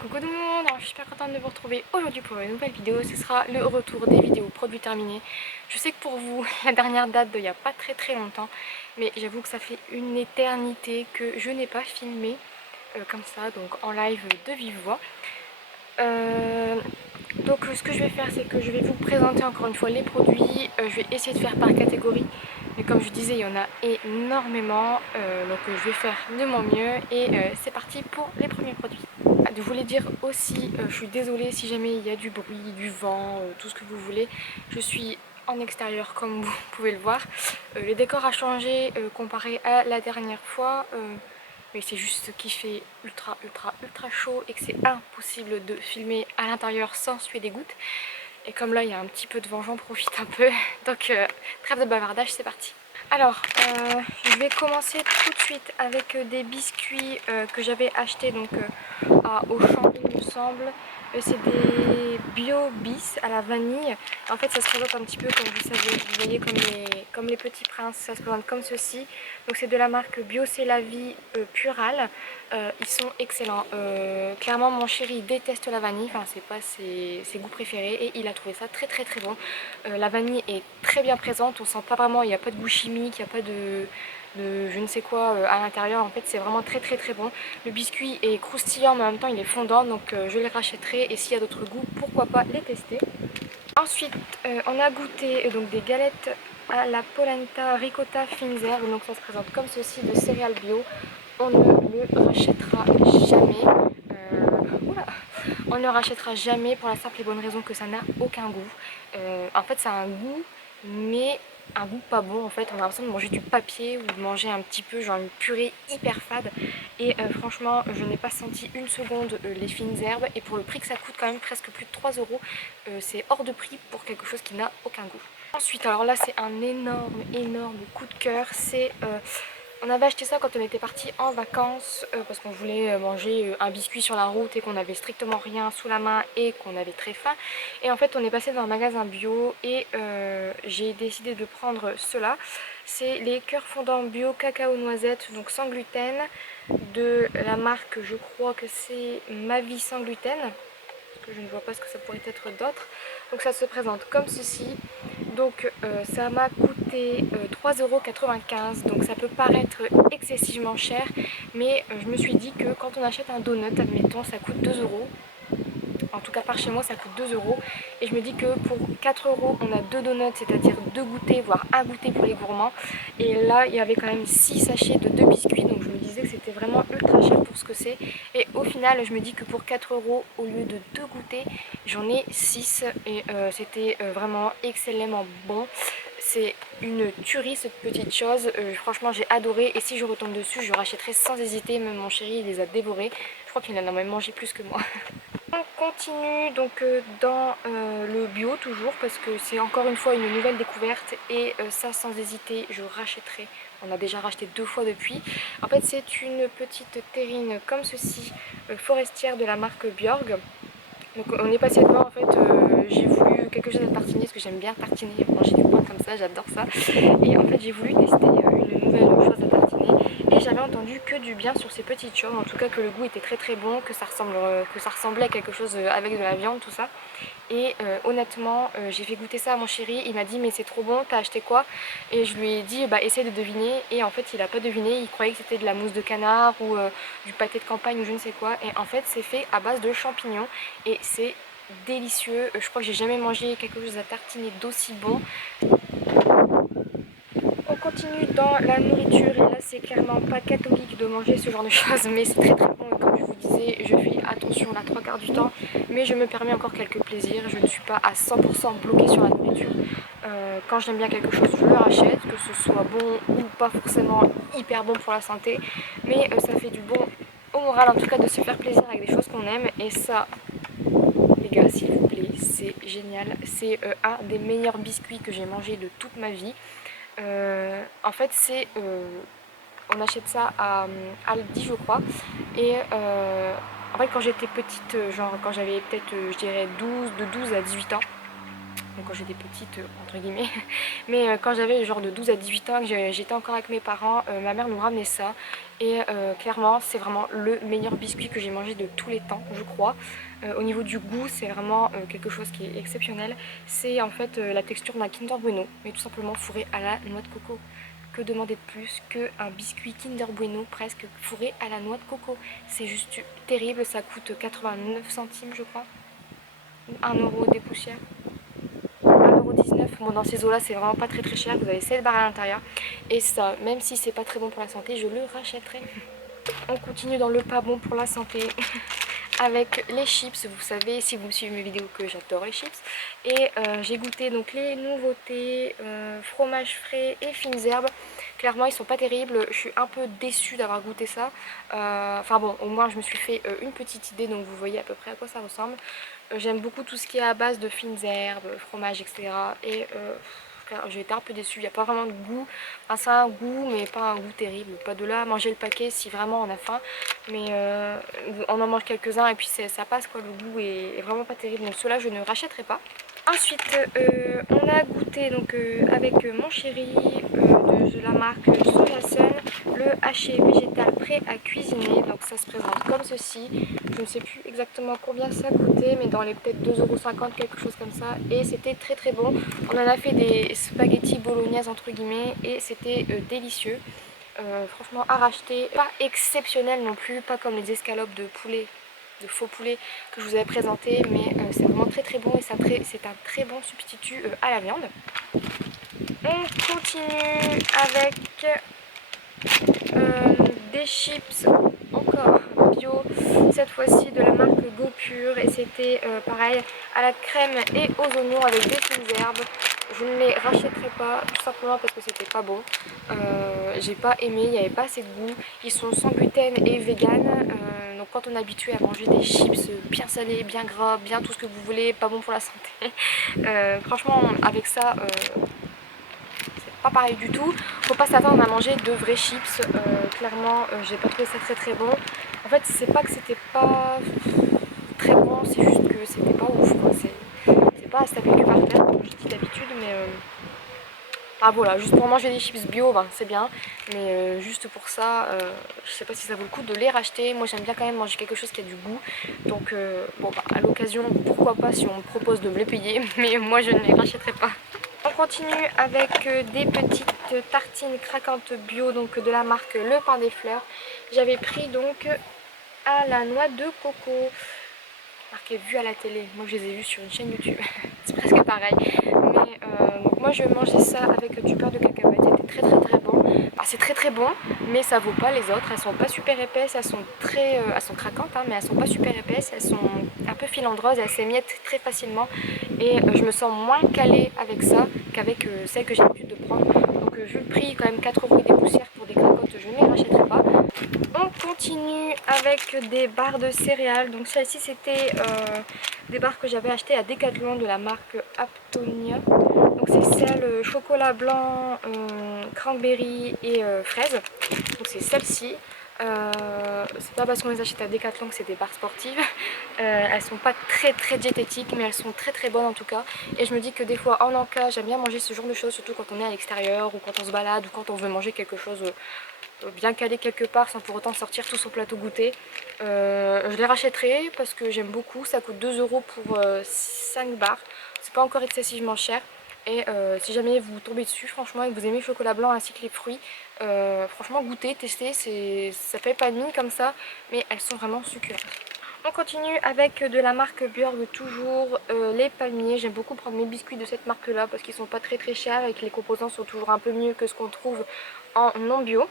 Coucou tout le monde, alors je suis super contente de vous retrouver aujourd'hui pour une nouvelle vidéo. Ce sera le retour des vidéos produits terminés. Je sais que pour vous, la dernière date d'il n'y a pas très longtemps, mais j'avoue que ça fait une éternité que je n'ai pas filmé comme ça, donc en live de vive voix. Donc ce que je vais faire, c'est que je vais vous présenter encore une fois les produits. Je vais essayer de faire par catégorie, mais comme je disais, il y en a énormément, donc je vais faire de mon mieux et c'est parti pour les premiers produits. Je voulais dire aussi, je suis désolée si jamais il y a du bruit, du vent, tout ce que vous voulez. Je suis en extérieur comme vous pouvez le voir. Le décor a changé comparé à la dernière fois. Mais c'est juste qu'il fait ultra chaud et que c'est impossible de filmer à l'intérieur sans suer des gouttes. Et comme là il y a un petit peu de vent, j'en profite un peu. Donc trêve de bavardage, c'est parti. Alors, je vais commencer tout de suite avec des biscuits que j'avais achetés donc, à Auchan, il me semble. C'est des bio bis à la vanille. En fait, ça se présente un petit peu comme vous savez, vous voyez comme les petits princes, ça se présente comme ceci. Donc c'est de la marque Bio C'est la vie Pural. Ils sont excellents. Clairement, mon chéri déteste la vanille, enfin c'est pas ses goûts préférés et il a trouvé ça très bon. La vanille est très bien présente, on sent pas vraiment, il n'y a pas de goût chimique, il n'y a pas de je ne sais quoi à l'intérieur. En fait c'est vraiment très bon. Le biscuit est croustillant mais en même temps il est fondant, donc je les rachèterai et s'il y a d'autres goûts, pourquoi pas les tester. Ensuite on a goûté donc des galettes à la polenta ricotta fines herbes, donc ça se présente comme ceci, de céréales bio. On ne le rachètera jamais. Oula. On ne le rachètera jamais pour la simple et bonne raison que ça n'a aucun goût. En fait ça a un goût, mais un goût pas bon en fait. On a l'impression de manger du papier ou de manger un petit peu genre une purée hyper fade. Et franchement je n'ai pas senti une seconde les fines herbes. Et pour le prix que ça coûte, quand même presque plus de 3 euros, c'est hors de prix pour quelque chose qui n'a aucun goût. Ensuite, alors là c'est un énorme coup de cœur. C'est on avait acheté ça quand on était parti en vacances parce qu'on voulait manger un biscuit sur la route et qu'on avait strictement rien sous la main et qu'on avait très faim. Et en fait on est passé dans un magasin bio et j'ai décidé de prendre cela. C'est les cœurs fondants bio cacao noisette, donc sans gluten, de la marque, je crois que c'est Ma Vie sans gluten, parce que je ne vois pas ce que ça pourrait être d'autre. Donc ça se présente comme ceci. Donc ça m'a coûté 3,95 €, donc ça peut paraître excessivement cher, mais je me suis dit que quand on achète un donut, admettons, ça coûte 2 euros. En tout cas par chez moi ça coûte 2 euros. Et je me dis que pour 4 euros on a 2 donuts, c'est-à-dire 2 goûters, voire un goûter pour les gourmands. Et là il y avait quand même 6 sachets de 2 biscuits, donc je me disais que c'était vraiment ultra cher pour ce que c'est. Et au final je me dis que pour 4 euros, au lieu de 2 goûters, j'en ai 6 et c'était vraiment excellemment bon. C'est une tuerie cette petite chose, franchement j'ai adoré et si je retombe dessus je rachèterai sans hésiter. Même mon chéri il les a dévorés, je crois qu'il en a même mangé plus que moi. On continue donc dans le bio toujours parce que c'est encore une fois une nouvelle découverte et ça sans hésiter je rachèterai. On a déjà racheté 2 fois depuis. En fait c'est une petite terrine comme ceci, forestière de la marque Björg. Donc on est passé devant, en fait j'ai voulu quelque chose à tartiner parce que j'aime bien tartiner, manger du pain comme ça, j'adore ça. Et en fait j'ai voulu tester une nouvelle chose à tartiner et j'avais entendu que du bien sur ces petites choses, en tout cas que le goût était très bon, que ça ressemblait à quelque chose avec de la viande, tout ça. Et honnêtement j'ai fait goûter ça à mon chéri, il m'a dit mais c'est trop bon, t'as acheté quoi? Et je lui ai dit bah essaye de deviner, et en fait il a pas deviné, il croyait que c'était de la mousse de canard ou du pâté de campagne ou je ne sais quoi, et en fait c'est fait à base de champignons et c'est délicieux. Je crois que j'ai jamais mangé quelque chose à tartiner d'aussi bon. On continue dans la nourriture et là c'est clairement pas catholique de manger ce genre de choses, mais c'est très bon et comme je vous disais je fais attention la 3/4 du temps, mais je me permets encore quelques plaisirs. Je ne suis pas à 100% bloquée sur la nourriture. Quand j'aime bien quelque chose je le rachète, que ce soit bon ou pas forcément hyper bon pour la santé, mais ça fait du bon au moral en tout cas de se faire plaisir avec des choses qu'on aime, et ça les gars s'il vous plaît c'est génial. C'est un des meilleurs biscuits que j'ai mangé de toute ma vie. En fait c'est on achète ça à Aldi je crois, et en fait quand j'étais petite, genre quand j'avais peut-être je dirais 12 à 18 ans, donc quand j'étais petite entre guillemets, mais quand j'avais genre de 12 à 18 ans, que j'étais encore avec mes parents, ma mère nous ramenait ça et clairement c'est vraiment le meilleur biscuit que j'ai mangé de tous les temps je crois. Au niveau du goût c'est vraiment quelque chose qui est exceptionnel, c'est en fait la texture d'un Kinder Bueno mais tout simplement fourré à la noix de coco. Que demander de plus qu'un biscuit Kinder Bueno presque fourré à la noix de coco? C'est juste terrible, ça coûte 89 centimes je crois, 1 € des poussières. 1,19 €. Bon, dans ces eaux-là, c'est vraiment pas très très cher. Vous avez 7 barres à l'intérieur. Et ça, même si c'est pas très bon pour la santé, je le rachèterai. On continue dans le pas bon pour la santé avec les chips. Vous savez, si vous suivez mes vidéos, que j'adore les chips. Et j'ai goûté donc les nouveautés fromage frais et fines herbes. Clairement, ils sont pas terribles. Je suis un peu déçue d'avoir goûté ça. Enfin bon, au moins je me suis fait une petite idée, donc vous voyez à peu près à quoi ça ressemble. J'aime beaucoup tout ce qui est à base de fines herbes, fromage, etc. Et j'ai été un peu déçue, il n'y a pas vraiment de goût. Enfin, ça a un goût, mais pas un goût terrible. Pas de là à manger le paquet si vraiment on a faim. Mais on en mange quelques-uns et puis ça passe quoi, le goût est vraiment pas terrible. Donc ceux-là, je ne rachèterai pas. Ensuite, on a goûté donc, avec mon chéri de la marque Sojasun le haché végétal prêt à cuisiner. Donc ça se présente comme ceci. Je ne sais plus exactement combien ça coûtait, mais dans les peut-être 2,50 €, quelque chose comme ça. Et c'était très très bon. On en a fait des spaghettis bolognaise entre guillemets et c'était délicieux. Franchement à racheter. Pas exceptionnel non plus, pas comme les escalopes de poulet, de faux poulet que je vous avais présenté, mais c'est vraiment très très bon et c'est un très bon substitut à la viande. On continue avec des chips encore bio, cette fois-ci de la marque Go Pure, et c'était pareil à la crème et aux oignons avec des fines herbes. Je ne les rachèterai pas tout simplement parce que c'était pas bon. J'ai pas aimé, il n'y avait pas assez de goût. Ils sont sans gluten et vegan. Donc quand on est habitué à manger des chips bien salés, bien gras, bien tout ce que vous voulez, pas bon pour la santé. Franchement avec ça c'est pas pareil du tout. Faut pas s'attendre à manger de vrais chips. Clairement j'ai pas trouvé ça très très bon. En fait c'est pas que c'était pas très bon, c'est juste que c'était pas ouf quoi. C'est pas à se taper que par terre comme je dis d'habitude, mais ah voilà, juste pour manger des chips bio, ben, c'est bien, mais juste pour ça, je sais pas si ça vaut le coup de les racheter. Moi j'aime bien quand même manger quelque chose qui a du goût, donc bon bah, à l'occasion, pourquoi pas si on me propose de me les payer, mais moi je ne les rachèterai pas. On continue avec des petites tartines craquantes bio, donc de la marque Le Pain des Fleurs. J'avais pris donc à la noix de coco. Marqué vu à la télé, moi je les ai vus sur une chaîne YouTube, c'est presque pareil. Mais donc moi je mangeais ça avec du beurre de cacahuète, c'était très très très bon. Alors c'est très très bon, mais ça vaut pas les autres, elles sont pas super épaisses, elles sont craquantes, hein, mais elles sont pas super épaisses, elles sont un peu filandreuses, elles s'émiettent très facilement. Et je me sens moins calée avec ça qu'avec celle que j'ai l'habitude de prendre. Donc vu le prix, quand même 4 € des poussières pour des craquantes, je ne les rachèterai pas. On continue avec des barres de céréales. Donc celle-ci c'était des barres que j'avais achetées à Decathlon de la marque Aptonia. Donc c'est celle chocolat blanc, cranberry et fraise. Donc c'est celle-ci. C'est pas parce qu'on les achète à Decathlon que c'est des barres sportives. Elles sont pas très très diététiques, mais elles sont très très bonnes en tout cas. Et je me dis que des fois en encas j'aime bien manger ce genre de choses, surtout quand on est à l'extérieur ou quand on se balade ou quand on veut manger quelque chose bien calé quelque part sans pour autant sortir tout son plateau goûter. Je les rachèterai parce que j'aime beaucoup, ça coûte 2 € pour 5 barres, c'est pas encore excessivement cher. Et si jamais vous tombez dessus franchement et que vous aimez le chocolat blanc ainsi que les fruits, franchement goûtez, testez, ça fait pas de mine comme ça mais elles sont vraiment succulentes. On continue avec de la marque Björg toujours, les palmiers. J'aime beaucoup prendre mes biscuits de cette marque là parce qu'ils sont pas très très chers et que les composants sont toujours un peu mieux que ce qu'on trouve en non bio.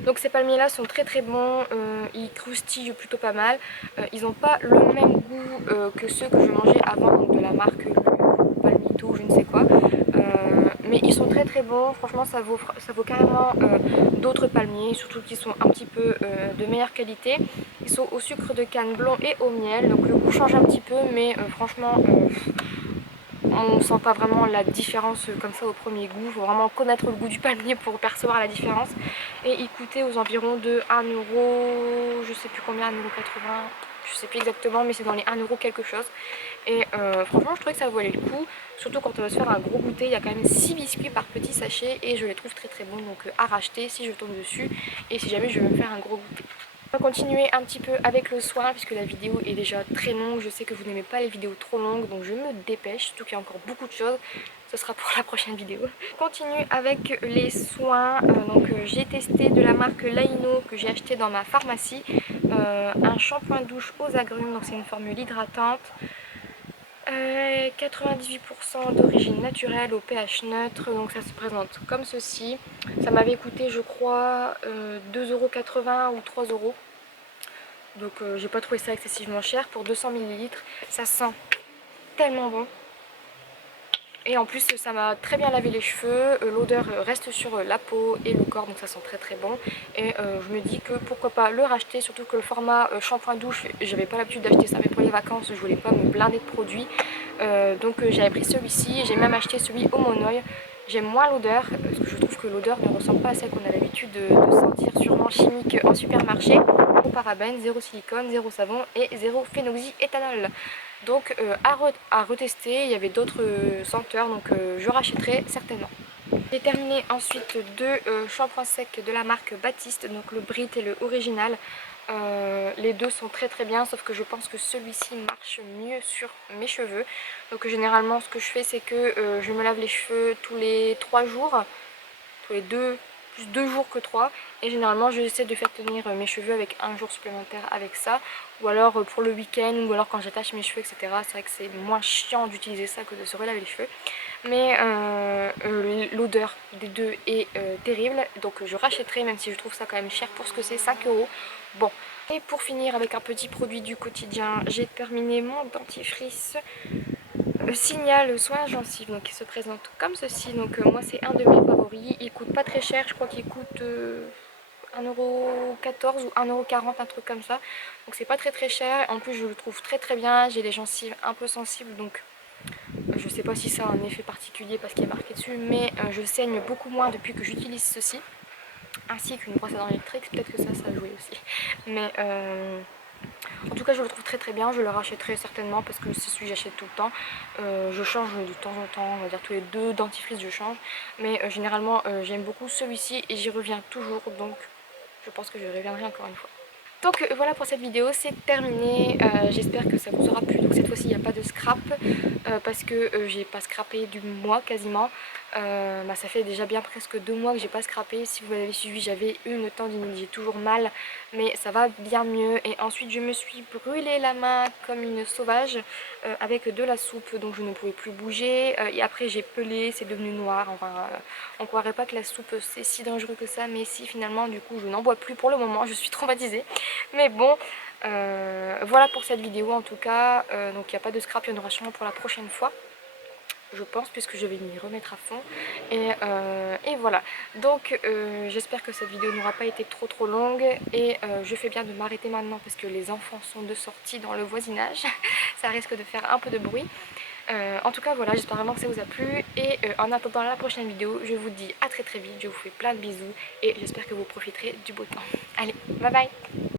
Donc ces palmiers là sont très très bons, ils croustillent plutôt pas mal, ils n'ont pas le même goût que ceux que je mangeais avant, donc de la marque Palmito, je ne sais quoi, mais ils sont très très bons, franchement ça vaut carrément d'autres palmiers, surtout qu'ils sont un petit peu de meilleure qualité. Ils sont au sucre de canne blond et au miel, donc le goût change un petit peu, mais franchement on ne sent pas vraiment la différence comme ça au premier goût. Il faut vraiment connaître le goût du palmier pour percevoir la différence. Et il coûtait aux environs de 1 €, je sais plus combien, 1,80 €. je sais plus exactement, mais c'est dans les 1 € quelque chose. Et franchement je trouvais que ça valait le coup, surtout quand on va se faire un gros goûter. Il y a quand même 6 biscuits par petit sachet et je les trouve très très bons, donc à racheter si je tombe dessus et si jamais je veux me faire un gros goûter. On va continuer un petit peu avec le soin puisque la vidéo est déjà très longue. Je sais que vous n'aimez pas les vidéos trop longues, donc je me dépêche, surtout qu'il y a encore beaucoup de choses. Ce sera pour la prochaine vidéo. On continue avec les soins. J'ai testé de la marque Laino que j'ai acheté dans ma pharmacie. Un shampoing douche aux agrumes, donc c'est une formule hydratante. 98% d'origine naturelle au pH neutre, donc ça se présente comme ceci. Ça m'avait coûté je crois 2,80 € ou 3 €. Donc j'ai pas trouvé ça excessivement cher pour 200 ml. Ça sent tellement bon. Et en plus ça m'a très bien lavé les cheveux, l'odeur reste sur la peau et le corps, donc ça sent très très bon. Et je me dis que pourquoi pas le racheter, surtout que le format shampoing douche, j'avais pas l'habitude d'acheter ça, mais pour les vacances je voulais pas me blinder de produits. Donc j'avais pris celui-ci, j'ai même acheté celui au Monoï. J'aime moins l'odeur, parce que je trouve que l'odeur ne ressemble pas à celle qu'on a l'habitude de sentir sûrement chimique en supermarché. Zéro parabène, zéro silicone, zéro savon et zéro phénoxyéthanol. Donc à retester, il y avait d'autres senteurs, donc je rachèterai certainement. J'ai terminé ensuite deux shampoings secs de la marque Baptiste, donc le Brit et le Original. Les deux sont très très bien, sauf que je pense que celui-ci marche mieux sur mes cheveux. Donc généralement ce que je fais c'est que je me lave les cheveux tous les 3 jours, tous les 2, plus 2 jours que 3. Et généralement j'essaie de faire tenir mes cheveux avec un jour supplémentaire avec ça. Ou alors pour le week-end, ou alors quand j'attache mes cheveux, etc. C'est vrai que c'est moins chiant d'utiliser ça que de se relaver les cheveux. Mais l'odeur des deux est terrible, donc je rachèterai, même si je trouve ça quand même cher pour ce que c'est, 5 €. Bon, et pour finir avec un petit produit du quotidien, j'ai terminé mon dentifrice Signal soin gencives, donc il se présente comme ceci. Donc moi c'est un de mes favoris, il coûte pas très cher, je crois qu'il coûte 1,14 € ou 1,40 €, un truc comme ça. Donc c'est pas très très cher, en plus je le trouve très très bien, j'ai les gencives un peu sensibles, donc je sais pas si ça a un effet particulier parce qu'il est marqué dessus, mais je saigne beaucoup moins depuis que j'utilise ceci, ainsi qu'une brosse à dents électrique, peut-être que ça a joué aussi. Mais en tout cas je le trouve très très bien, je le rachèterai certainement parce que c'est celui que j'achète tout le temps. Je change de temps en temps, on va dire tous les 2 dentifrices je change, mais généralement j'aime beaucoup celui-ci et j'y reviens toujours, donc je pense que je reviendrai encore une fois. Donc voilà pour cette vidéo, c'est terminé. J'espère que ça vous aura plu. Donc cette fois-ci il n'y a pas de scrap parce que j'ai pas scrappé du mois quasiment. Ça fait déjà bien presque 2 mois que j'ai pas scrappé. Si vous m'avez suivi, j'avais une tendinite, j'ai toujours mal, mais ça va bien mieux. Et ensuite je me suis brûlé la main comme une sauvage avec de la soupe, donc je ne pouvais plus bouger. Et après j'ai pelé, c'est devenu noir. Enfin, on croirait pas que la soupe c'est si dangereux que ça, mais si, finalement du coup je n'en bois plus pour le moment, je suis traumatisée. Mais bon, voilà pour cette vidéo en tout cas. Donc il n'y a pas de scrap, il y en aura sûrement pour la prochaine fois, je pense, puisque je vais m'y remettre à fond. Et voilà, donc j'espère que cette vidéo n'aura pas été trop longue. Et je fais bien de m'arrêter maintenant parce que les enfants sont de sortie dans le voisinage. Ça risque de faire un peu de bruit. En tout cas voilà, j'espère vraiment que ça vous a plu. Et en attendant la prochaine vidéo, je vous dis à très vite. Je vous fais plein de bisous et j'espère que vous profiterez du beau temps. Allez, bye bye.